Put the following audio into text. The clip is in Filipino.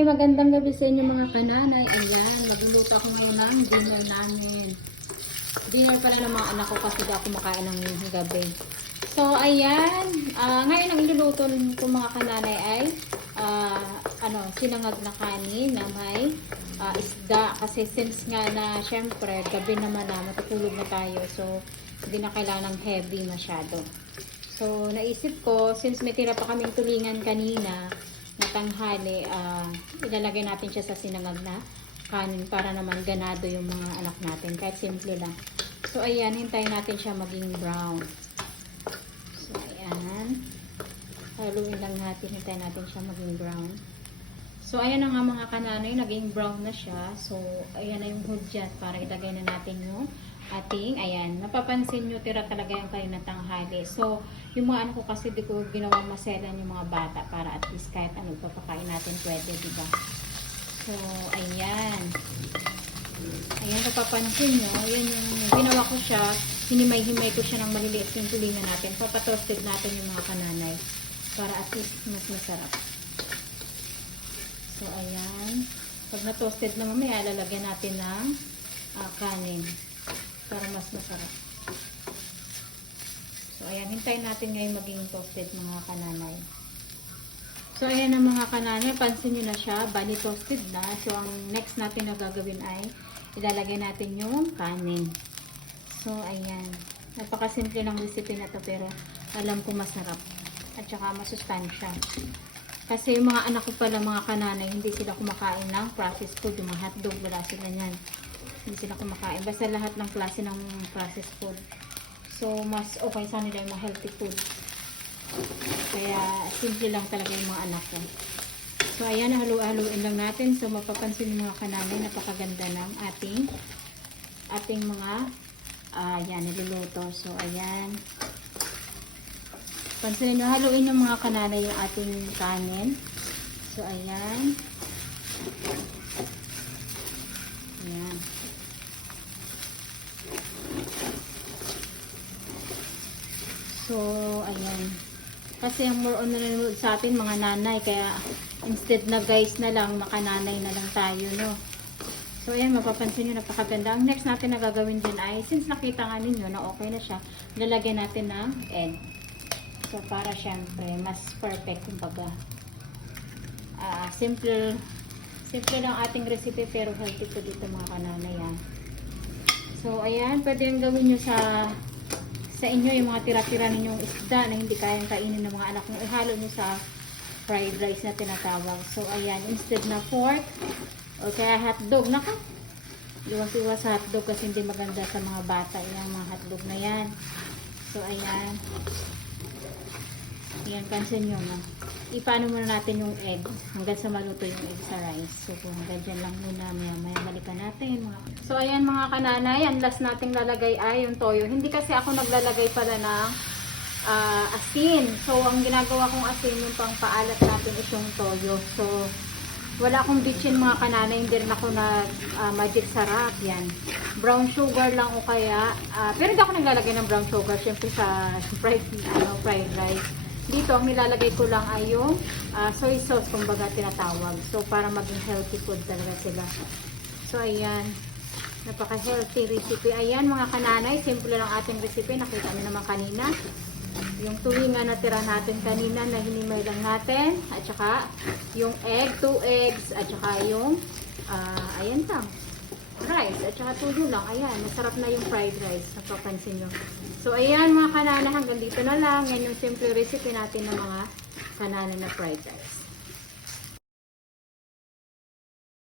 Hi! Magandang gabi sa inyo mga kananay. Ayan, magluluto ako ngayon ng dinner namin. Dinner pala ng mga anak ko kasi di ako makain ng gabi. So, ayan. ah, ngayon ang iluluto ko mga kananay ay ah, ano, sinangag na kanin na may ah, isda. Kasi since nga na syempre gabi naman na matutulog na tayo. So, hindi na kailangan ng heavy masyado. So, naisip ko, since may tira pa kaming tulingan kanina, na tanghali, ah, ilalagay natin siya sa sinangag na kanin para naman ganado yung mga anak natin. Kahit simple lang. So, ayan, hintayin natin siya maging brown. So, ayan. Haluin lang natin, hintayin natin siya maging brown. So, ayan na nga mga kananay, naging brown na siya. So, ayan na yung hudyat para ilagay na natin yung ating, ayan, napapansin nyo, tira talaga yung kayo na tanghali. So, yung mga ano ko kasi di ko ginawang maselan yung mga bata para at least kahit ano papakain natin pwede, di ba? So, ayan. Ayan, napapansin nyo, yun yung ginawa ko siya, hinimay-himay ko siya ng maliliit yung tulingan natin. Papatoasted natin yung mga kananay para at least mas masarap. So, ayan. Pag na-toasted na mamaya, lalagyan natin ng ah, kanin para mas masarap. So, ayan. Hintayin natin ngayon maging toasted mga kananay. So, ayan ang mga kananay. Pansin nyo na siya. Bali toasted na. So, ang next natin na gagawin ay ilalagay natin yung kanin. So, ayan. Napakasimple ng recipe na to pero alam ko masarap. At saka masustansya. Kasi yung mga anak ko pala, mga kananay, hindi sila kumakain ng processed food. Yung mga hotdog, wala sila yan. Hindi sila kumakain. Basta lahat ng klase ng processed food. So, mas okay sa nila yung mga healthy food. Kaya, simple lang talaga yung mga anak ko. So, ayan, halu-haluin lang natin. So, mapapansin yung mga kananay, napakaganda ng ating ating mga ah, yan, niluluto. So, ayan. Pansinin nyo, haluin yung mga kananay yung ating kanin. So, ayan. Ayan. So, ayan. Kasi ang more on nanonood sa atin, mga nanay. Kaya, instead na guys na lang, makananay na lang tayo, no? So, ayan, mapapansin nyo, napakaganda. Ang next natin na gagawin din ay, since nakita nga ninyo na okay na siya, lalagyan natin ng egg. So, para syempre, mas perfect, kumbaga. Ah, simple, simple lang ating recipe, pero healthy po dito mga kananay, ah. So, ayan, pwede yung gawin nyo sa sa inyo yung mga tira-tira ninyong isda na hindi kayang kainin ng mga anak nyo. Ihalo nyo sa fried rice na tinatawag. So, ayan, instead na pork, o kaya hotdog, naka, iwas-iwas sa hotdog kasi hindi maganda sa mga bata yung mga hotdog na yan. So, ayan. Ayan, pansin nyo, no? Ipaano muna natin yung egg hanggang sa maluto yung egg sa rice. So, kung hanggang dyan lang muna, maya, maya balikan natin. Mga... So, ayan mga kananay, ang last nating lalagay ay yung toyo. Hindi kasi ako naglalagay pala ng ah, asin. So, ang ginagawa kong asin, yung pang paalat natin is yung toyo. So, wala akong bitchin mga kananay, hindi rin ako nag ah, magic sarap yan. Brown sugar lang o kaya, ah, pero hindi ako naglalagay ng brown sugar, syempre sa fried, ano, fried rice. Dito, ang nilalagay ko lang ay yung ah, soy sauce, kumbaga tinatawag. So, para maging healthy food talaga sila. So, ayan. Napaka-healthy recipe. Ayan, mga kananay, simple lang ating recipe. Nakita niyo naman kanina. Yung tuwingan na tira natin kanina na hinimay lang natin. At saka, yung egg, two eggs. At saka yung, ah, ayan lang rice at saka tuyo lang. Ayan, masarap na yung fried rice. Napapansin nyo. So, ayan mga kanana, hanggang dito na lang. Yan yung simple recipe natin ng mga kanana na fried rice.